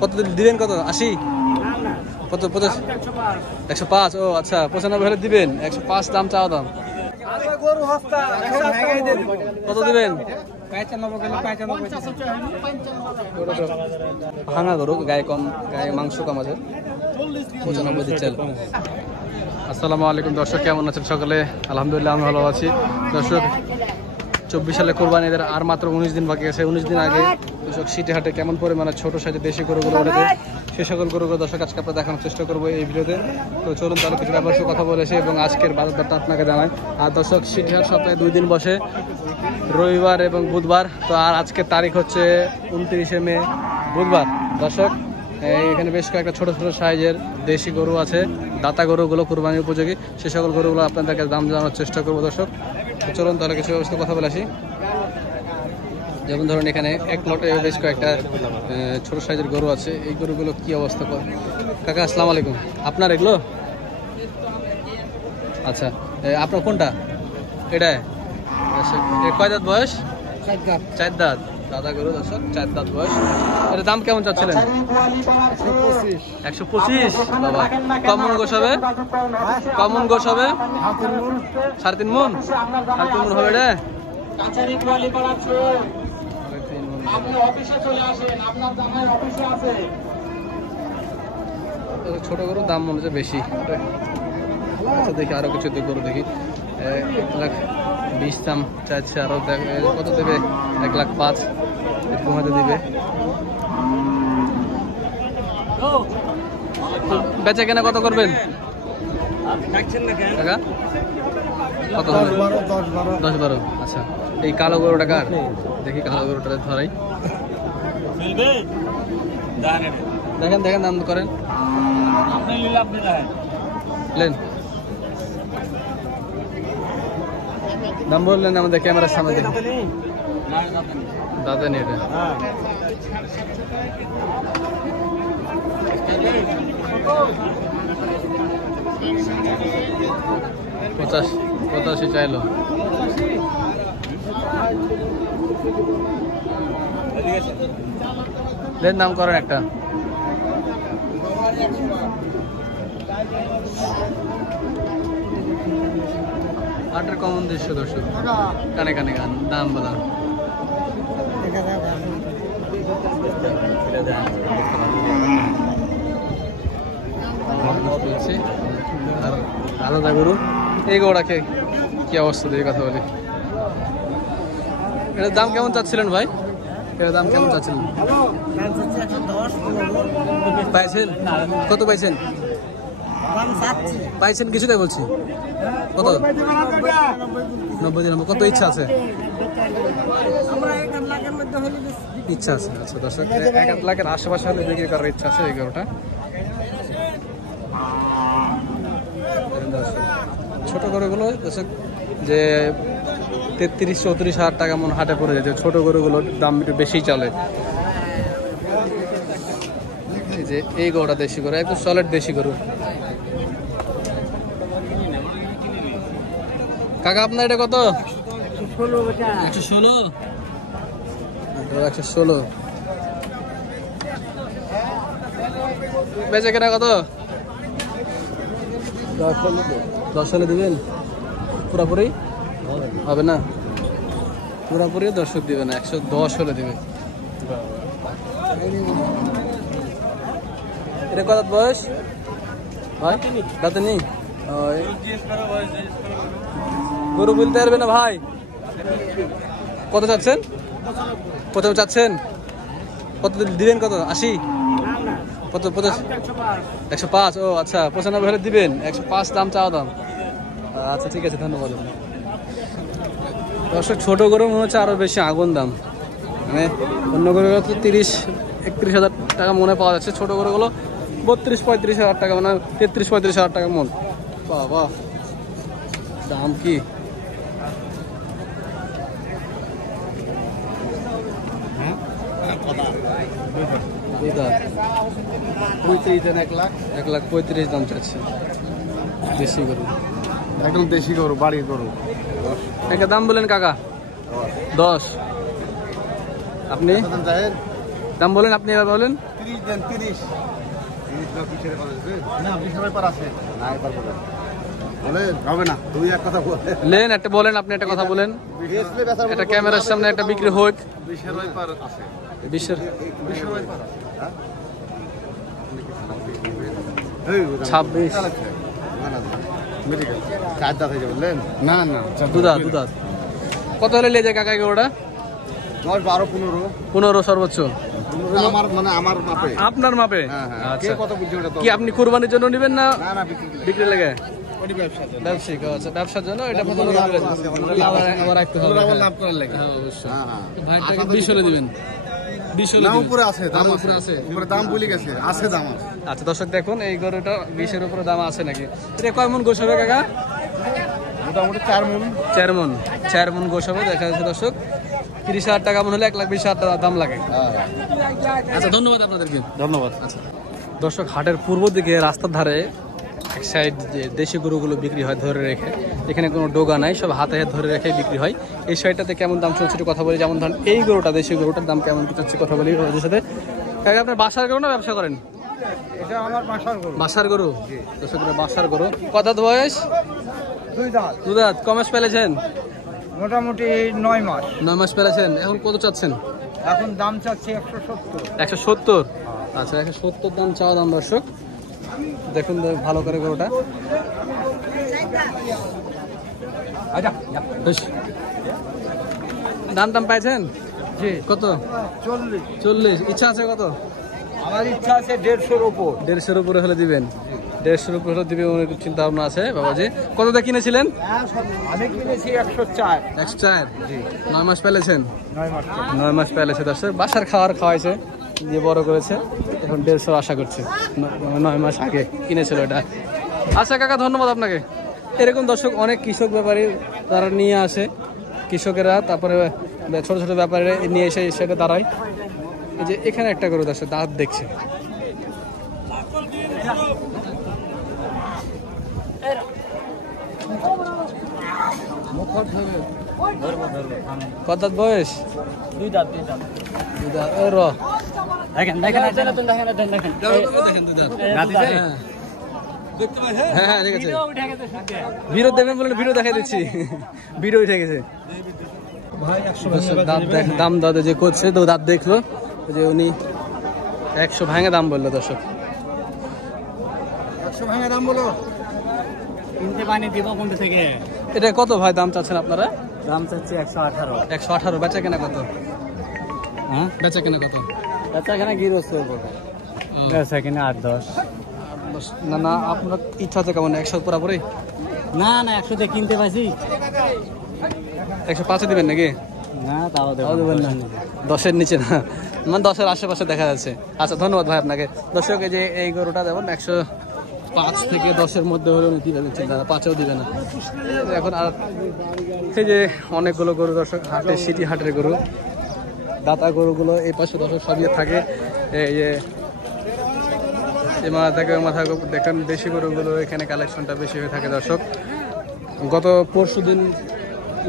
কত দিবেন? কত 80? কত 50? 105? ও আচ্ছা, 95 হলে দিবেন। 105 দাম, চাওয়া দাম। কত দিবেন? ভাঙা গরু, গায়ে কম, গায়ে মাংস কম আছে। 95 দিচ্ছেন। আসসালামু আলাইকুম দর্শক, কেমন আছেন সকলে? আলহামদুলিল্লাহ আমি ভালো আছি। দর্শক 24 সালে কোরবানিদের আর মাত্র 19 দিন বাকি আছে। 19 দিন আগে দর্শক সিটি হাটে কেমন পরিমাণে ছোট সাইজের দেশি গরুগুলো ওঠে, সে সকল গরুগুলো দর্শক আজকে আপনার দেখানোর চেষ্টা করবো এই ভিডিওতে। তো চলুন তাহলে কিছু ব্যাপার কথা বলেছি এবং আজকের বাজার দরটা আপনাকে জানাই। আর দর্শক সিটি হাট সপ্তাহে 2 দিন বসে, রবিবার এবং বুধবার। তো আর আজকের তারিখ হচ্ছে 29শে মে, বুধবার। দর্শক এখানে বেশ কয়েকটা ছোট ছোট সাইজের দেশি গরু আছে, দাতা গরুগুলো কোরবানির উপযোগী, সে সকল গরুগুলো আপনাদেরকে দাম জানানোর চেষ্টা করবো দর্শক। তো চলুন তাহলে কিছু ব্যবস্থা কথা বলে আসি। যেমন ধরুন এখানে এক লটে বেশ কয়েকটা ছোট সাইজের গরু আছে। এই গরুগুলো কি অবস্থা? কাকা আসসালামু আলাইকুম, আপনার এগুলো? আচ্ছা, আপনার কোনটা? এটা কয় দাঁত বয়স? 4 দাঁত। দাদা গরু দর্শক, 4 দাঁত বয়স। এর দাম কেমন চাচ্ছিলেন? 125। বাবা, কমন গোস হবে? কমন গোস হবে 3.5 মন? 3.5 মন হবে এটা? ছোট গরুর দাম মনে হচ্ছে বেশি। আচ্ছা দেখি আরো কিছু গরু দেখি। 1,20,000 দাম চাইছে, আরো কত দেবে? 1,05,000 এরকম হয়তো দিবে। বেচা কেনা কত করবেন কাকা? কত হবে? 10-12। আচ্ছা, এই কালো গরুটা কার? দেখি কালো গরুটা ধরাই। দেখেন দেখেন, দাম করেন। দাম বললেন আমাদের ক্যামেরার সামনে। দেখেন দাদা নিয়ে, এটা 85 চাইলো। দেন দাম করেন একটা। আটের কমন দৃশ্য দর্শক, কানে কানে গান, দাম বলা। আর আলাদা গরু এই গরুটাকে কি অবস্থা দিয়ে কথা বলি। এটার দাম কেমন চাচ্ছিলেন ভাই? এটার দাম কেমন চাচ্ছিলেন? পাইছেন? কত পাইছেন? পাইছেন কিছুটাই বলছি। কত? 90 দিন। কত ইচ্ছা আছে? ইচ্ছা আছে। আচ্ছা দর্শক, 1 লাখের আশেপাশে হলে বিক্রি করার ইচ্ছা আছে এই গরুটা। ছোট গরুগুলো দর্শক যে 33-34 হাজার টাকা মন হাটে পড়ে যাচ্ছে। ছোট গরুগুলোর দাম একটু বেশি চলে। যে এই গরুটা দেশি গরু, একদম সলিড দেশি গরু। কাকা আপনার এটা কত? 116। 116 বেচে কেনা কত? 10 হলে দিবেন? পুরাপুরি হবে না? পুরাপুরি দর্শক দিবে না, 110 হলে দিবে। এটা কত বয়স ভাই? দাঁতে নেই। গরু বলতে পারবে না ভাই? কত চাচ্ছেন? প্রথমে চাচ্ছেন কত দিবেন? কত 80? কত 50? 105? ও আচ্ছা, 95 হলে দিবেন। 105 দাম, চাওয়া দাম। আচ্ছা ঠিক আছে, ধন্যবাদ। দর্শক ছোট গরু মনে হচ্ছে আরো বেশি আগুন দাম, মানে অন্য গরুগুলো তো 30-31 হাজার টাকা মনে পাওয়া যাচ্ছে। ছোট গরুগুলো 32-35 হাজার টাকা, মানে 33-35 হাজার টাকা মন। বাবা দাম কি! এক লাখ 35 দাম চাচ্ছে। দেশি গরু, একদম দেশি গরু, বাড়ির গরু। একটা দাম বলেন কাকা। 10। আপনি দাম বলেন, আপনি এবার বলেন। 30 দেন 30 না 20 পর আছে না এবার বলেন হবে না তুই এক কথা বলে লেন একটা বলেন, আপনি একটা কথা বলেন, এটা ক্যামেরার সামনে একটা বিক্রি হোক। 20 পর আছে 20-এর 20 পর আছে হ্যাঁ 26 মেডিকেল চার দাঁত হয়ে যাবে বললেন না না দুধাত কত হলে নিয়ে যায় কাকা ওটা? 10 12 15 15 সর্বোচ্চ আমার মানে আমার মাপে আপনার মাপে? হ্যাঁ হ্যাঁ আচ্ছা, কে কত বুঝছে ওটা তো কি আপনি কুরবানির জন্য নেবেন না না না বিক্রি লাগে? ওই ব্যবসার জন্য ব্যবসায়িক, আচ্ছা ব্যবসার জন্য এটা 15 আবার রাখতে হবে। আবার লাভ করার লাগে হ্যাঁ অবশ্যই। হ্যাঁ হ্যাঁ ভাইটাকে 20 হলে দিবেন, 20 হলে না দিবেন। উপরে আছে দাম উপরে আছে? উপরে দাম ভুলে গেছে আছে দাম আছে আচ্ছা দর্শক দেখুন এই গরুটা 20-এর উপরে দাম আছে নাকি? এটা কয় মন গোশ হবে কাকা? মোটামুটি 4 মণ 4 মন গোশ হবে দেখা যাচ্ছে দর্শক। 30,000 টাকা মন হলে 1,20,000 টাকা দাম লাগে। আচ্ছা ধন্যবাদ আপনাদেরকে। ধন্যবাদ আচ্ছা দর্শক হাটের পূর্ব দিকে রাস্তার ধারে এক সাইড যে দেশি গরুগুলো বিক্রি হয় ধরে রেখে, এখানে কোনো ডোগা নাই, সব হাতে হাতে ধরে রেখে বিক্রি হয়। এই সাইডটাতে কেমন দাম চলছে একটু কথা বলি। যেমন ধরেন এই গরুটা, দেশি গরুটার দাম কেমন চলছে কথা বলি ওদের সাথে। কাকা আপনার বাসার গরু না ব্যবসা করেন? এটা আমার বাসার গরু বাসার গরু, দর্শক বাসার গরু। কত বয়স? 2 দাঁত দু দাঁত। কমাস পেলেছেন? মোটামুটি 9 মাস 9 মাস পেলেছেন। এখন কত চাচ্ছেন? এখন দাম চাচ্ছি 170 170। আচ্ছা 170 দাম চাওয়া দাম দর্শক। দেখুন ভালো করে গরুটা। বেশ দাম পাইছেন? জি কত? 40। ইচ্ছা আছে কত? আমার ইচ্ছা আছে 150-এর উপর 150-এর উপরে হলে দিবেন? 150-এর উপরে হলে দিবে অনেক চিন্তা ভাবনা আছে বাবাজি। কত দিয়ে কিনেছিলেন? আমি কিনেছি 104 104। 9 মাস পেলেছেন? 9 মাস 9 মাস পেলেছে দর্শক। বাসার খাওয়াইছে, দিয়ে বড় করেছে, এখন 150 আশা করছে। 9 মাস আগে কিনেছিল এটা। আচ্ছা কাকা ধন্যবাদ আপনাকে। এরকম দর্শক অনেক কৃষক ব্যাপারী তারা নিয়ে আসে, কৃষকেরা তারপরে ছোট ছোট ব্যাপারে নিয়ে এসে সেটা দাঁড়ায়। এই যে এখানে একটা গরু দর্শক দাঁত দেখছে। কত দাঁত বয়স? 2 দাঁত 2 দাঁত 2 দাঁত। ও র দেখেন হ্যাঁ হ্যাঁ ঠিক আছে। ভিডিও দেখবেন বলে ভিডিও দেখাই দিচ্ছি, ভিডিও উঠে গেছে। দাম দাদা যে করছে তো দাঁত দেখলো যে উনি 100 ভাঙে দাম বললো দর্শক। 100 ভাঙা দাম বলো কিনতে পানি দিব কোন থেকে? এটা কত ভাই দাম চাচ্ছেন আপনারা? দাম চাচ্ছি 118 118। বেচা কেনা কত? হ্যাঁ বেচা কেনা কত? আচ্ছা এখানে গিরস্তের উপর বেচা কিনা 8-10। না না আপনার ইচ্ছা আছে কেমন? 100 পুরাপুরি? না না 100 তে কিনতে পাইছি। 105 দিবেন নাকি? না তাও দেবেন না। 10-এর নিচে না, মানে 10-এর আশেপাশে দেখা যাচ্ছে। আচ্ছা ধন্যবাদ ভাই আপনাকে। দর্শক এই যে এই গরুটা যেমন 105 থেকে 10-এর মধ্যে হলেও দিবেন, চিন্তা 5-এও দিবে না এখন। আর সেই যে অনেকগুলো গরু দর্শক হাটে, সিটি হাটের গরু, দাতা গরুগুলো এই পাশে দর্শক সবই থাকে। এই যে এই মাথা থেকে মাথা দেখেন দেশি গরুগুলো এখানে কালেকশনটা বেশি হয়ে থাকে দর্শক। গত পরশুদিন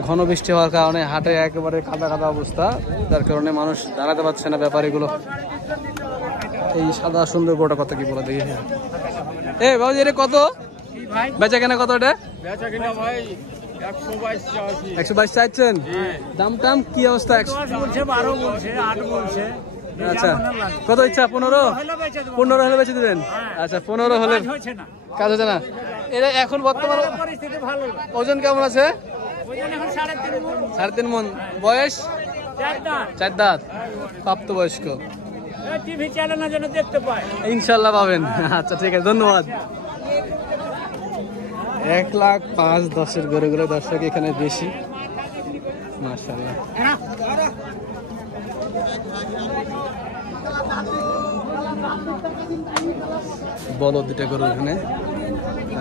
ঘন বৃষ্টি হওয়ার কারণে হাটে একেবারে কাদা কাদা অবস্থা, যার কারণে মানুষ দাঁড়াতে পারছে না ব্যাপারীগুলো। এই সাদা সুন্দর গরুটা কত কি বলে দেখি। এ বাবু এটা কত বেচা কেনা কত? এটা বেচা কিনা ভাই 122 চাইছেন? দাম টাম কি অবস্থা? 12 বলছে 8 বলছে। আচ্ছা কত ইচ্ছা? 15 হলে বেচে দিবেন? আচ্ছা 15 হলে কাজ হচ্ছে না। এটা এখন বর্তমানে পরিস্থিতি ভালো। ওজন কেমন আছে? ওজন এখন 3.5 মন। বয়স 4 দাঁত। প্রাপ্তবয়স্ক। টিভি চ্যানেলে যেন দেখতে পায় ইনশাল্লাহ পাবেন। আচ্ছা ঠিক আছে ধন্যবাদ। 1,05,10-এর গরুগুলো দর্শক এখানে বেশি মাশাআল্লাহ। বলো দুটা গরু এখানে,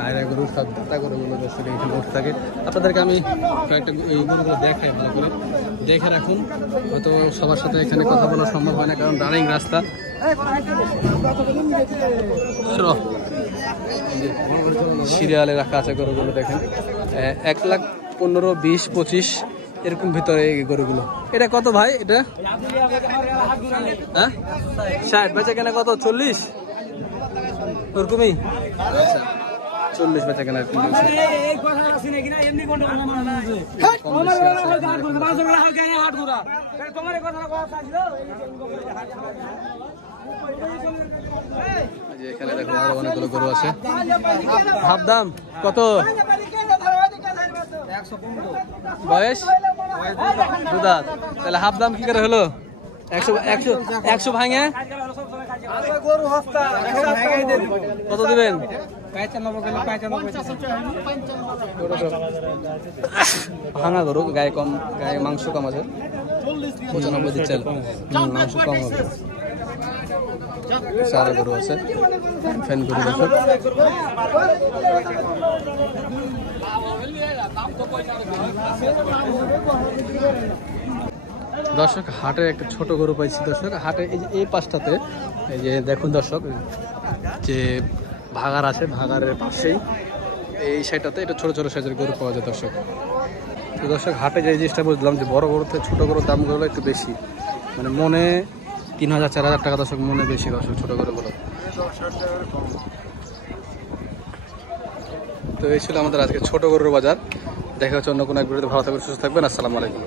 আয়রা গরু, সব দাতা গরুগুলো দর্শক এখানে উঠে থাকে। আপনাদেরকে আমি কয়েকটা এই গরুগুলো দেখাই, ভালো করে দেখে রাখুন। হয়তো সবার সাথে এখানে কথা বলা সম্ভব হয় না, কারণ রানিং রাস্তা। সিরিয়ালে রাখা আছে গরুগুলো দেখেন। 1,15,20,25 এরকম ভিতরে এই গরুগুলো। এটা কত ভাই? এটা হ্যাঁ 60, বেচা কেনা কত? 40 ওরকমই। আচ্ছা 40 বেচা কেনা এরকম বলছে। এখানে দেখো আরো অনেকগুলো গরু আছে। হাফ দাম কত? বয়স দুদাত, তাহলে হাফ দাম কি করে হলো? 100 ভাঙে কত দিবেন? ভাঙা গরু, গায়ে কম, গায়ে মাংস কম আছে। 95 দিচ্ছেন, মাংস কম হবে। সারা গরু আছে, ফ্যান গরু আছে। দর্শক হাটে একটা ছোট গরু পাইছি দর্শক। হাটে এই যে এই পাশটাতে এই যে দেখুন দর্শক, যে ভাগার আছে, ভাগারের পাশেই এই সাইডটাতে এটা ছোট ছোট সাইজের গরু পাওয়া যায় দর্শক। তো দর্শক হাটে যে জিনিসটা বুঝলাম যে বড় গরুতে ছোট গরুর দামগুলো একটু বেশি, মানে মনে 3000 4000 টাকা দর্শক, মনে বেশি দর্শক ছোট গরুগুলো। তো এই ছিল আমাদের আজকে ছোট গরুর বাজার। দেখা হচ্ছে অন্য কোনো এক ভিডিওতে। ভালো থাকবেন, সুস্থ থাকবেন। আসসালামু আলাইকুম।